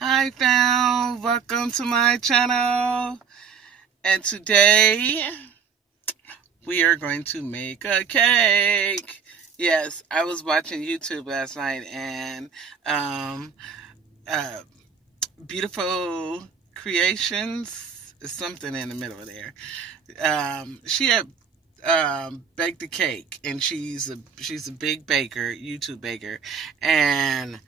Hi fam, welcome to my channel. And today we are going to make a cake. Yes, I was watching YouTube last night and uh, Beautiful Creations is something in the middle of there. She had baked a cake, and she's a big baker, YouTube baker, and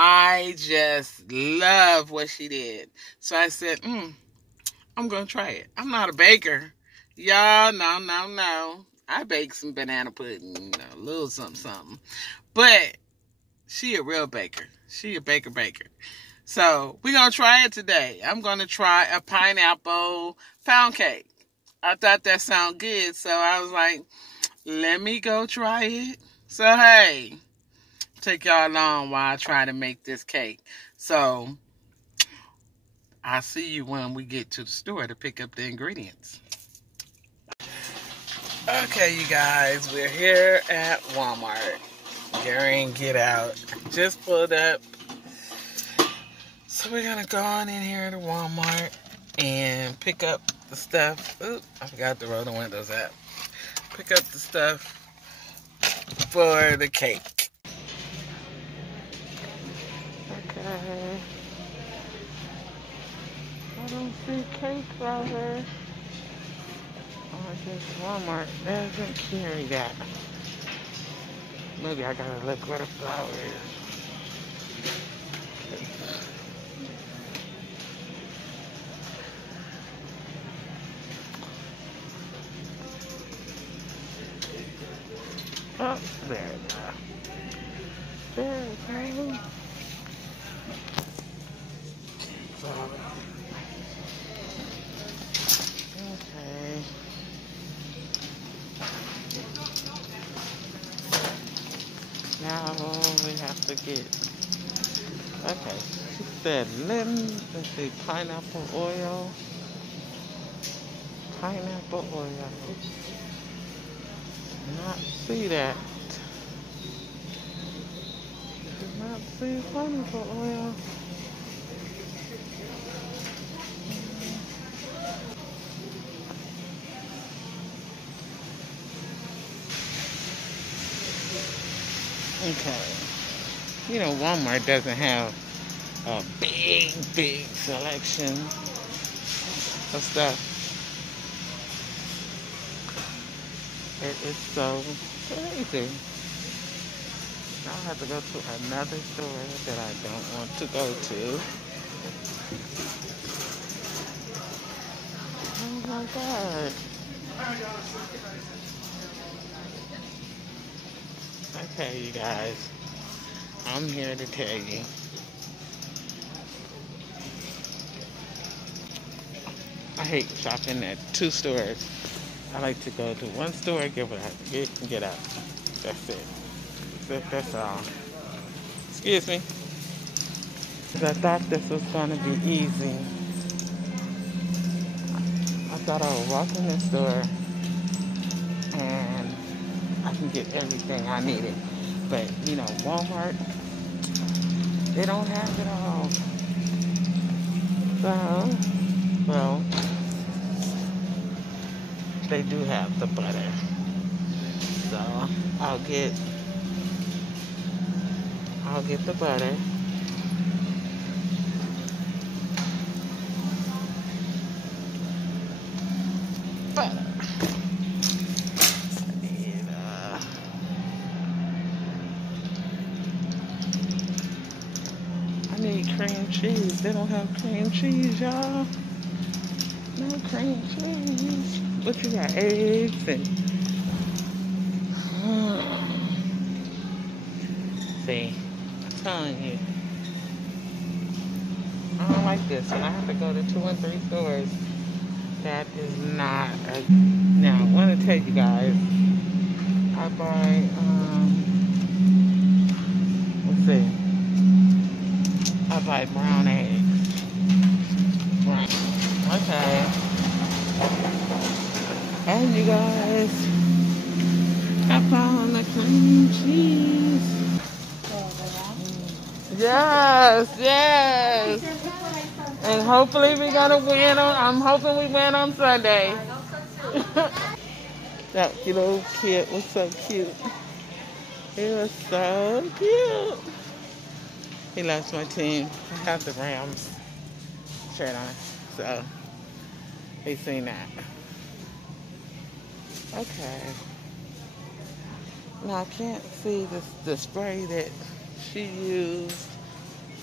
I just love what she did. So I said, I'm going to try it. I'm not a baker. Y'all, no. I bake some banana pudding, a little something. But she a real baker. She a baker. So we're going to try it today. I'm going to try a pineapple pound cake. I thought that sounded good, so I was like, let me go try it. So, hey, take y'all along while I try to make this cake. So, I'll see you when we get to the store to pick up the ingredients. Okay, you guys, we're here at Walmart. Gary, get out. Just pulled up. So we're going to go on in here to Walmart and pick up the stuff. Oop, I forgot to roll the windows out. Pick up the stuff for the cake. Okay. I don't see cake flowers. Oh, I guess Walmart doesn't carry that. Maybe I gotta look where the flower is. Oh, there it is. There it goes. Okay. Now we have to get, okay, she said lemon, let's see, pineapple oil. Pineapple oil. Did not see that. Did not see pineapple oil. Okay. You know, Walmart doesn't have a big selection of stuff. It is so crazy. I'll have to go to another store that I don't want to go to. Oh my God. Okay, you guys. I'm here to tell you. I hate shopping at two stores. I like to go to one store, get out. That's it. That's all. Excuse me. I thought this was going to be easy. I thought I would walk in the store and I can get everything I needed. But, you know, Walmart, they don't have it all. So, well, they do have the butter. So, I'll get the butter. Butter. I need cream cheese. They don't have cream cheese, y'all. No cream cheese. But you got eggs and... See, I'm telling you. I don't like this. When I have to go to 2 and 3 stores, that is not a... Now, I want to tell you guys, I buy, let's see. I buy brown eggs. Brown. Okay. And you guys, I found the cream cheese. Yes, yes. And hopefully we're gonna win on. I'm hoping we win on Sunday. That little kid was so cute. He was so cute. He loves my team. I have the Rams shirt on, so he's seen that. Okay. Now I can't see the spray that she used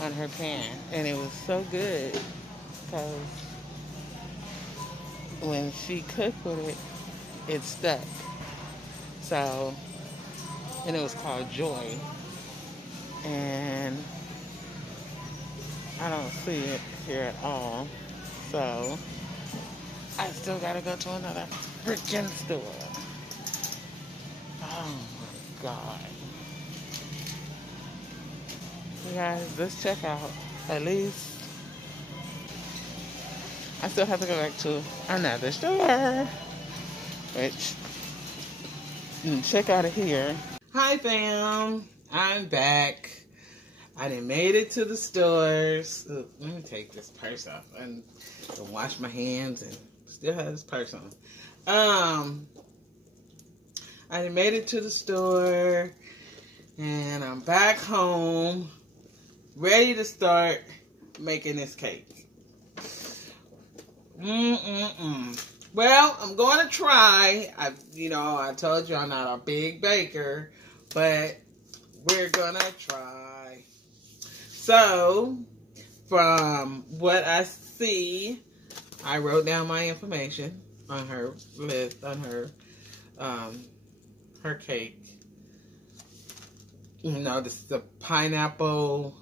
on her pan, and it was so good because when she cooked with it, it stuck. So, and it was called Joy, and I don't see it here at all. So I still gotta go to another freaking store. Oh my god. You guys, let's check out. At least I still have to go back to another store. Which, check out of here. Hi fam, I'm back. I done made it to the stores. Let me take this purse off and wash my hands and still have this purse on. I done made it to the store and I'm back home, ready to start making this cake. Well, I'm going to try. I told you I'm not a big baker, but we're going to try. So, from what I see, I wrote down my information on her list, on her cake. This is a pineapple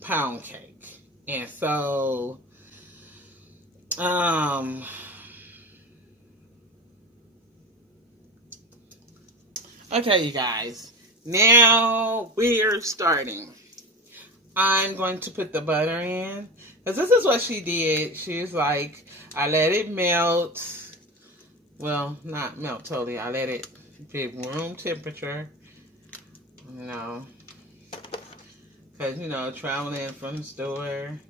pound cake. And so, okay, you guys. Now we're starting. I'm going to put the butter in. Because this is what she did. She was like, I let it melt. Well, not melt totally. I let it be room temperature. Because, traveling from the store.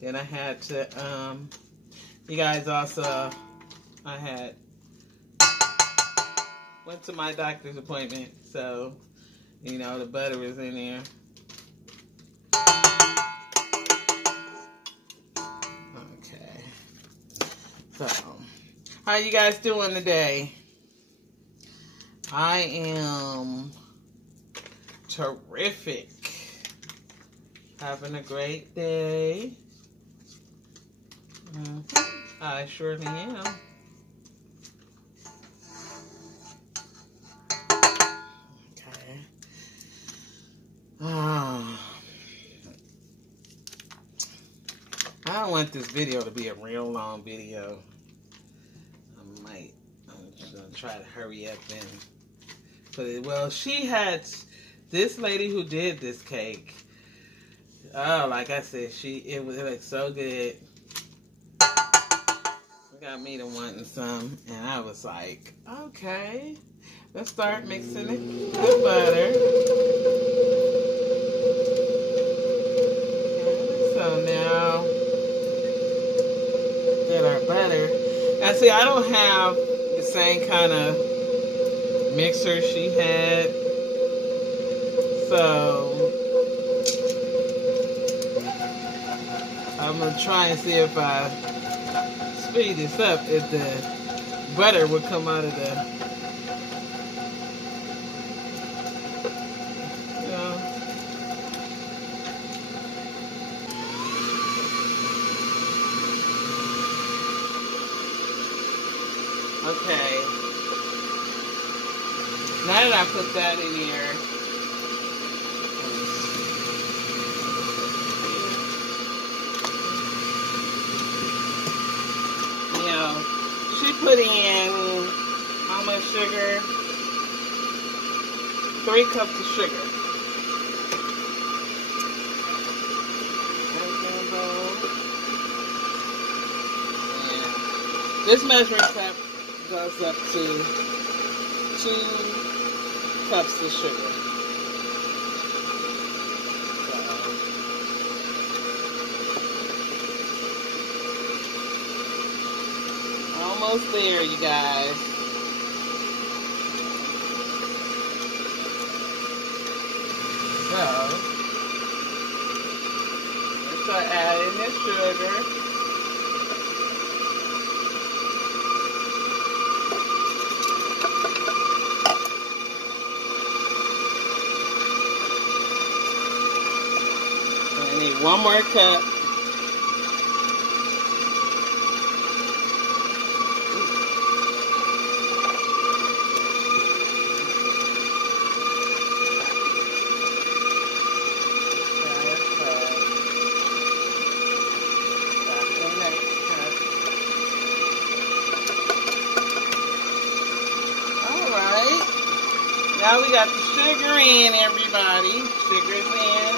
Then I had to, you guys also, I went to my doctor's appointment. So, the butter was in there. Okay. So, how you guys doing today? I am terrific. Having a great day. I surely am. Okay. I don't want this video to be a real long video. I'm just gonna try to hurry up and put it. Well, she had this lady who did this cake. Oh, like I said, it looked so good. Got me to wanting some, and I was like, okay, let's start mixing it with butter. Okay, so now get our butter. Now see, I don't have the same kind of mixer she had, so I'm gonna try and see if I speed this up, if the butter would come out of the, Okay. Now that I put that in here, she put in how much sugar? 3 cups of sugar. And this measuring cup goes up to 2 cups of sugar. almost there, you guys. So, let's start adding the sugar. I need 1 more cup. Now we got the sugar in, everybody. Sugar's in.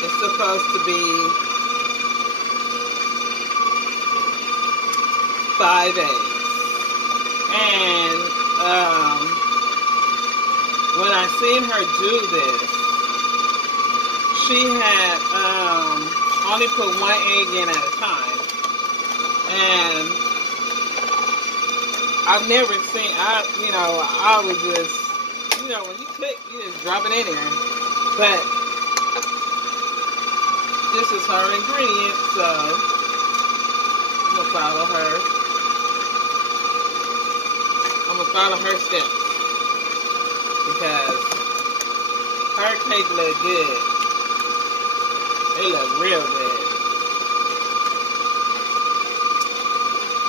It's supposed to be 5 eggs. And when I seen her do this, she had only put 1 egg in at a time. And I've never seen, I was just, when you cook, you just drop it in there. But this is her ingredient, so I'm going to follow her. I'm going to follow her steps. Because her cake look good. It look real good.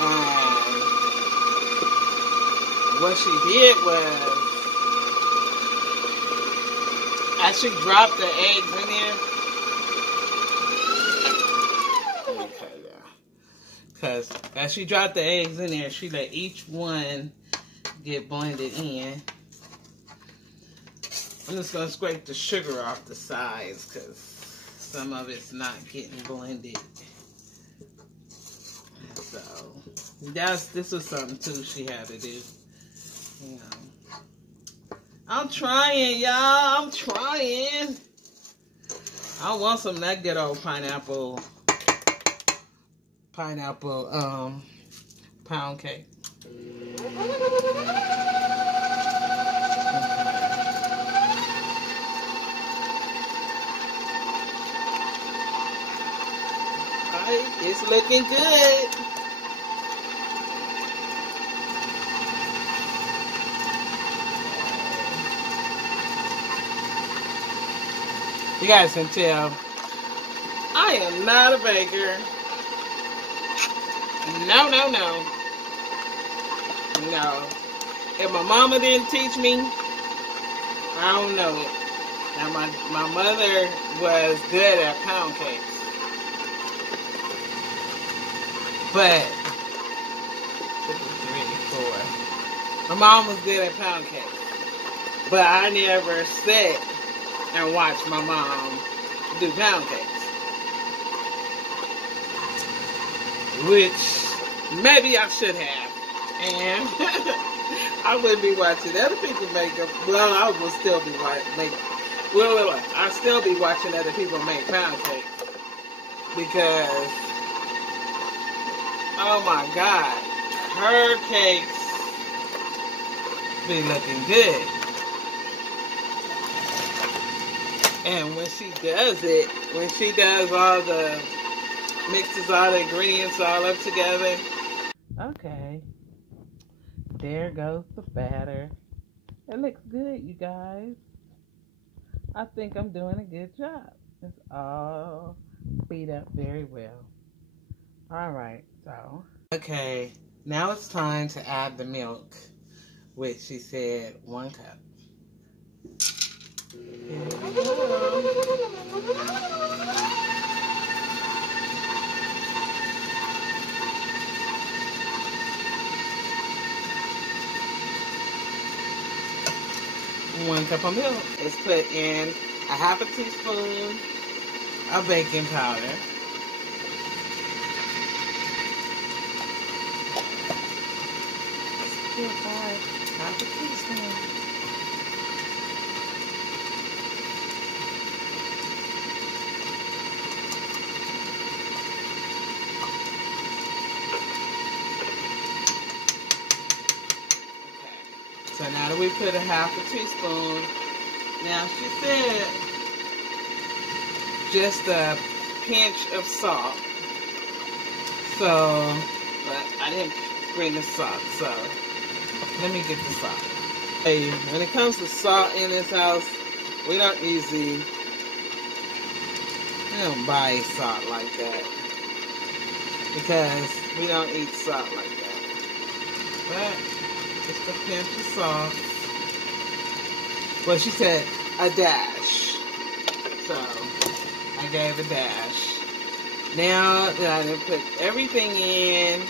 And what she did was, as she dropped the eggs in there, because as she dropped the eggs in there, she let each one get blended in. I'm just going to scrape the sugar off the sides because some of it's not getting blended. So, this was something too she had to do. I'm trying, y'all. I'm trying. I want some of that good old pineapple pound cake. It's looking good. You guys can tell I am not a baker. No. If my mama didn't teach me, I don't know it. Now my mother was good at pound cakes. But 3, 4. My mom was good at pound cakes. But I never sat and watched my mom do pound cakes. Which maybe I should have. And I wouldn't be watching other people make them. Well, I will still be watching. I'll still be watching other people make pound cakes. Because, oh my God, her cakes be looking good. And when she does it, mixes all the ingredients all up together. Okay, there goes the batter. It looks good, you guys. I think I'm doing a good job. It's all beat up very well. All right, so. Okay, now it's time to add the milk, which she said 1 cup. Here we go. 1 cup of milk. Let's put in 1/2 teaspoon of baking powder. good, guys. Half a teaspoon. So now that we put a half a teaspoon, now she said just a pinch of salt. So, but I didn't bring the salt, so let me get the salt. Hey, when it comes to salt in this house, we don't buy salt like that because we don't eat salt like that. But just a pinch of salt. Well, she said a dash, so I gave a dash. Now that I done put everything in,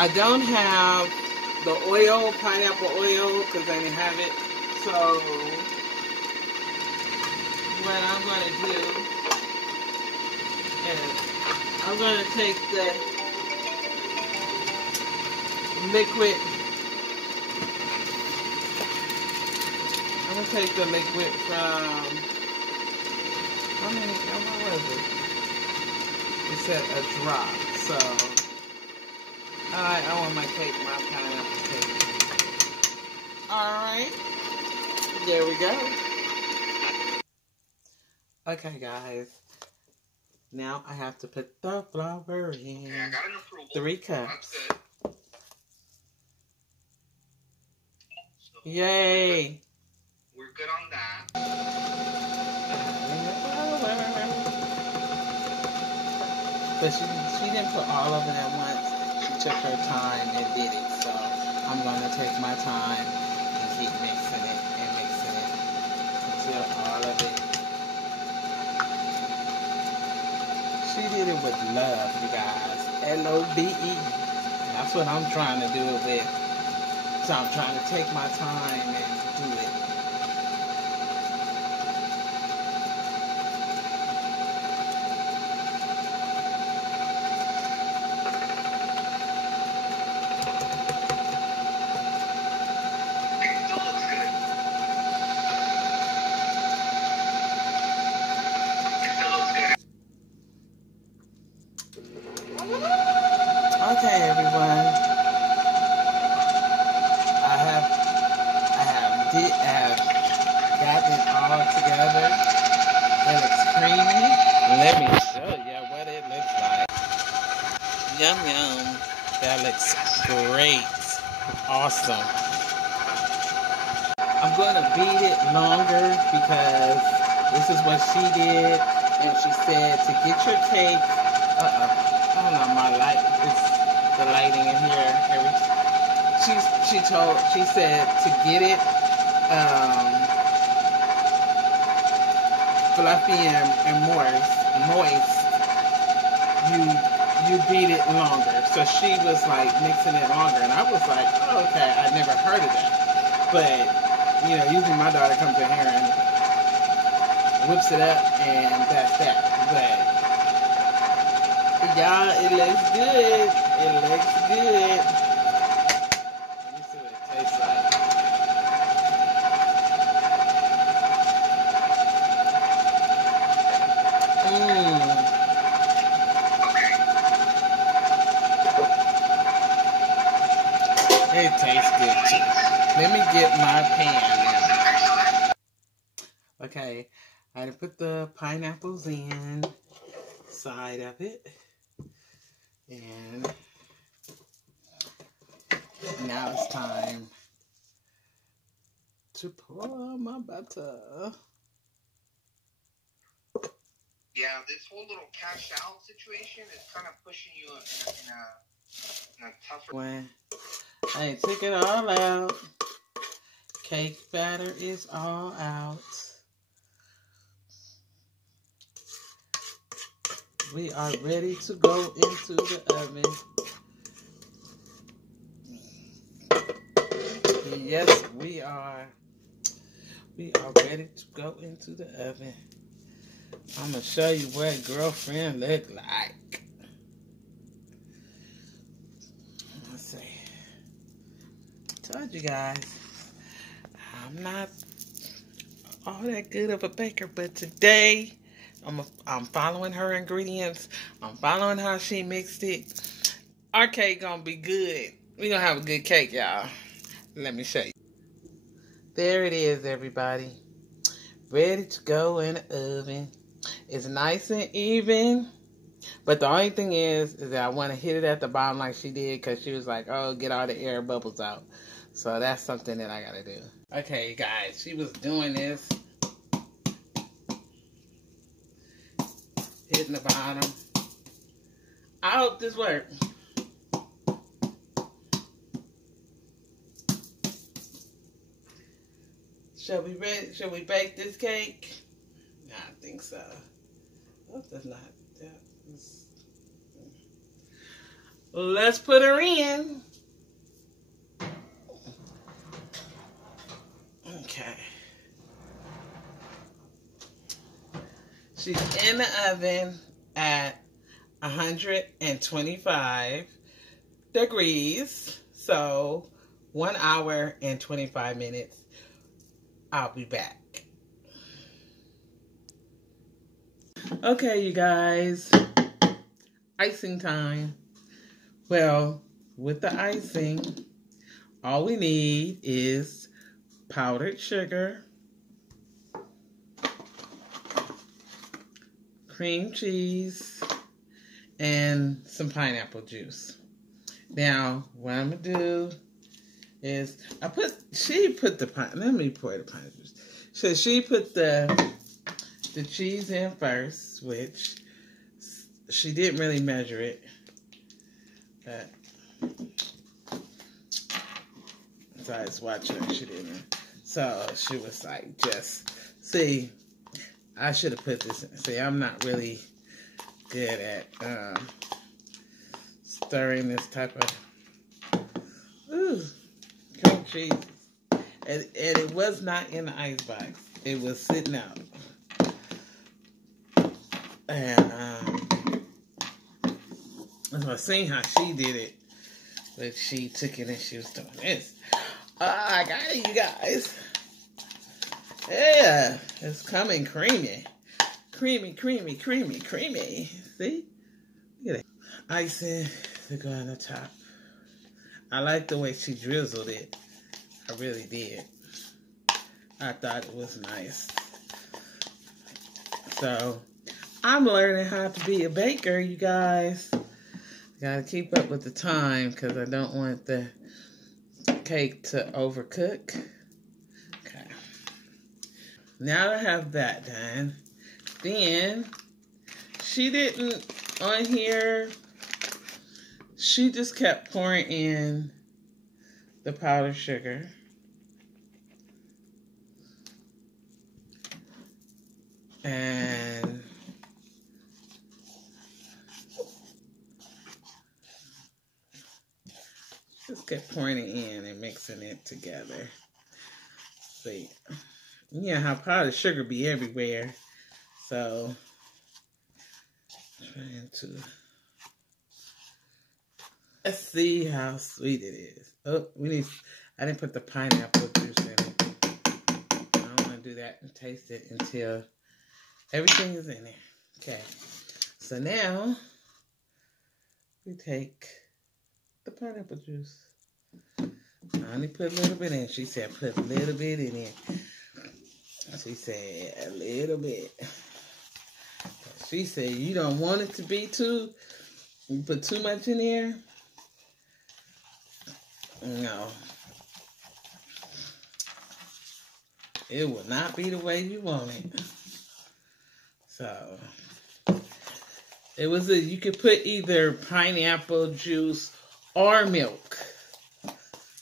I don't have the oil, pineapple oil, because I didn't have it. So what I'm going to do is I'm going to take the liquid. I'm going to take the liquid from, what was it? It said a drop, so I want my cake, my pineapple cake. Alright, there we go. Okay, guys. Now I have to put the flour in. Okay, I got an approval. 3 cups. That's good. So yay! We're good on that. But she didn't put all of it at once. She took her time and did it. So I'm going to take my time and keep mixing it until all of it. She did it with love, you guys. L-O-V-E. That's what I'm trying to do it with. So I'm trying to take my time and do it. Okay, everyone. I have gotten it all together. It looks creamy. Let me show you what it looks like. Yum yum. That looks great. Awesome. I'm gonna beat it longer because this is what she did, and she said to get your cake. I don't know, my light is the lighting in here. She said to get it fluffy and moist, you beat it longer. So she was like mixing it longer, and I was like, oh, okay, I never heard of that. But you know, usually my daughter comes in here and whips it up, and that's that. But y'all, it looks good. It looks good. Let me see what it tastes like. It tastes good too. Let me get my pan now. Okay, I had to put the pineapples in side of it. And now it's time to pour my butter. Yeah, this whole little cash out situation is kind of pushing you in a tougher way. I took it all out. Cake batter is all out. We are ready to go into the oven. Yes, we are. We are ready to go into the oven. I'm going to show you what girlfriend look like. Told you guys, I'm not all that good of a baker, but today I'm following her ingredients. I'm following how she mixed it. Our cake gonna be good. We gonna have a good cake, y'all. Let me show you. There it is, everybody. Ready to go in the oven. It's nice and even. But the only thing is that I want to hit it at the bottom like she did, because she was like, oh, get all the air bubbles out. So that's something that I got to do. Okay, guys, she was doing this. Hitting the bottom. I hope this works. Shall we bake this cake? Yeah, I think so. Oh, that's not. Let's put her in. Okay. She's in the oven at 125 degrees. So 1 hour and 25 minutes. I'll be back. Okay, you guys. Icing time. Well, with the icing, all we need is powdered sugar, cream cheese, and some pineapple juice. Now, what I'm going to do is, she put the pineapple, let me pour the pineapple juice. So she put the cheese in first, which she didn't really measure it. But, so I was watching her, she didn't. So she was like, see, I should have put this in. See, I'm not really good at stirring this type of cream cheese. And it was not in the icebox. It was sitting out. And I seen how she did it. But she took it and she was doing this. I got it, you guys. Yeah, it's coming creamy. Creamy, creamy, creamy, creamy. See? Look at it. Icing to go on the top. I like the way she drizzled it. I really did. I thought it was nice. So, I'm learning how to be a baker, you guys. Gotta keep up with the time because I don't want the cake to overcook. Okay. Now that I have that done, then she didn't, on here, she just kept pouring in the powdered sugar. And just kept pouring it in and mixing it together. See, yeah, how powdered sugar be everywhere. So, trying to, let's see how sweet it is. Oh, I didn't put the pineapple juice in it. I don't want to do that and taste it until everything is in there. Okay, so now we take the pineapple juice. I only put a little bit in. She said put a little bit in it. She said a little bit. She said you don't want it to be too, you put too much in there. No. It will not be the way you want it. So, you could put either pineapple juice or milk.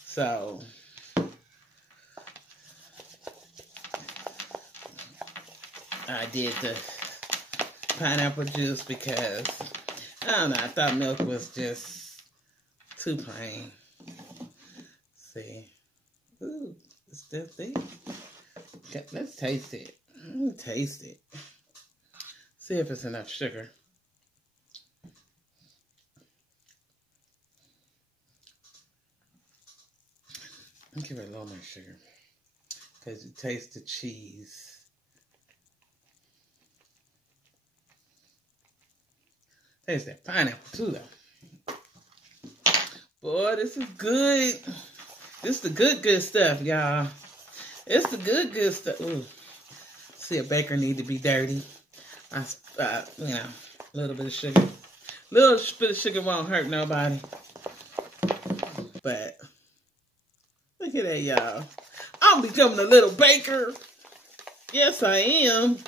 So, I did the pineapple juice because, I don't know, I thought milk was just too plain. See? Ooh, it's still thick. Okay, let's taste it. Taste it. See if it's enough sugar. Give it a little more sugar. Because you taste the cheese. Taste that pineapple too, though. Boy, this is good. This is the good stuff, y'all. It's the good stuff. Ooh. See, a baker need to be dirty. You know, a little bit of sugar. A little bit of sugar won't hurt nobody. But look at that, y'all. I'm becoming a little baker. Yes, I am.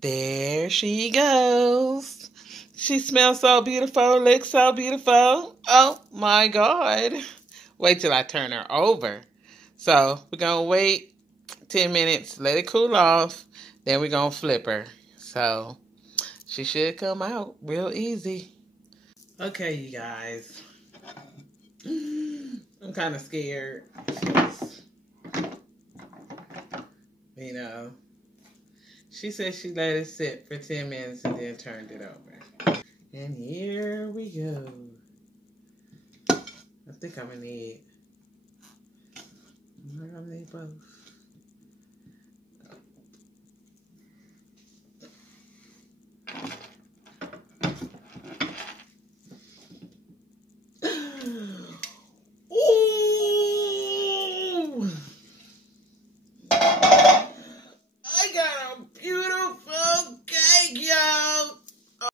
There she goes. She smells so beautiful, looks so beautiful. Oh my God. Wait till I turn her over. So we're going to wait 10 minutes, let it cool off. Then we're going to flip her. So she should come out real easy. Okay, you guys. I'm kind of scared. You know, she said she let it sit for 10 minutes and then turned it over. And here we go. I think I'm going to need both.